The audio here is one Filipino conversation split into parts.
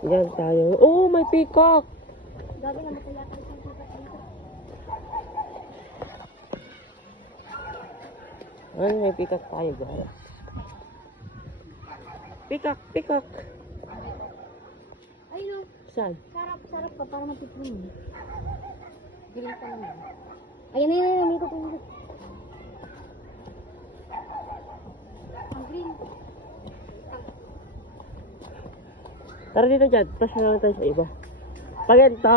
Yan tayo. Oh, may peacock! Gabi na makaya tayo sa dito. Ay, may peacock tayo, guys. Peacock, peacock! Ay no, Saan? sarap pa para matipon. Giling pa naman. Ayan, umikot. Ang green. Tara dito dyan. Tapos na lang tayo sa iba. Pag ito.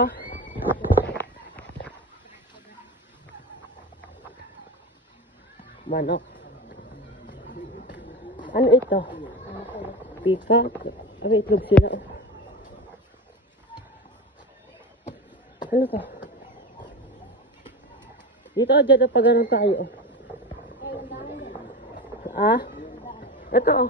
Manok. Ano ito? Peacock. Ay, itlog sila. Ano to? Dito dyan pag ganun tayo. Ah? Ito oh.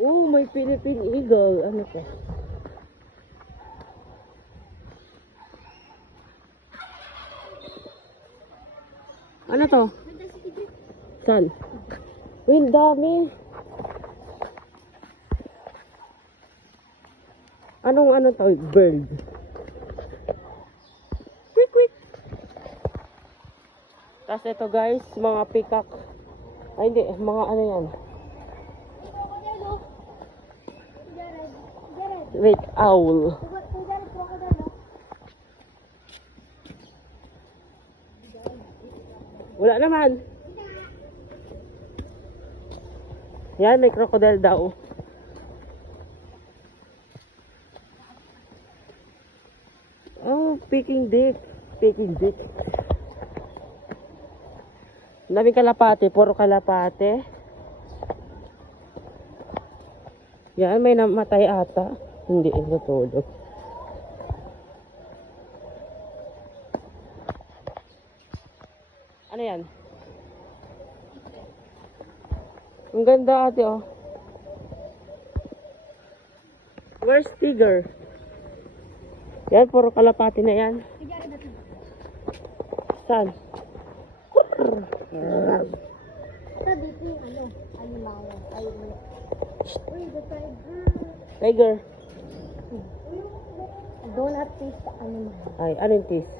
Oh, may Philippine Eagle. Ano to? Ano to? Saan? Uy, ang dami. Anong ano to? Bird. Quick, quick. Tapos ito guys, mga peacock. Ay hindi, mga ano yan. Wait, owl. Wala naman. Yan, may crocodile daw. Oh, Peking duck. Peking duck. Daming kalapate, puro kalapate. Yan, may namatay ata. Hindi, natulog. Ano yan? Ang ganda ate oh. Where's tiger? Yan, puro kalapati na yan. Saan? Ito dito yung ano, animal. Uy, the tiger. Tiger. Donut taste sa animal. Ay, anong taste?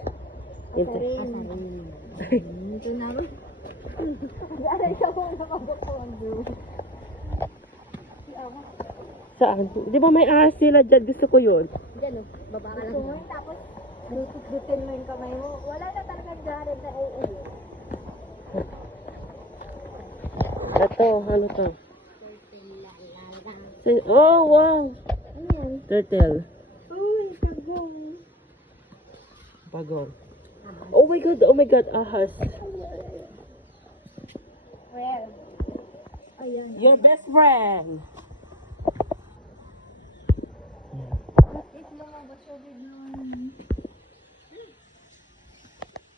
Asarin. Ito na rin. Aray ka mo nakabukon, bro. Saan? Di ba may ahas sila dyan? Gusto ko yun. Diyan o, baba ka lang. Tapos, dutin mo yung kamay mo. Wala na talagang garin sa AA. Ito, ano to? Oh, wow! Ano yan? Turtle. Uy, kagong. Bagong. Oh my god, ahas. Where? Ayan. Your best friend. Bakit mga basugid nun?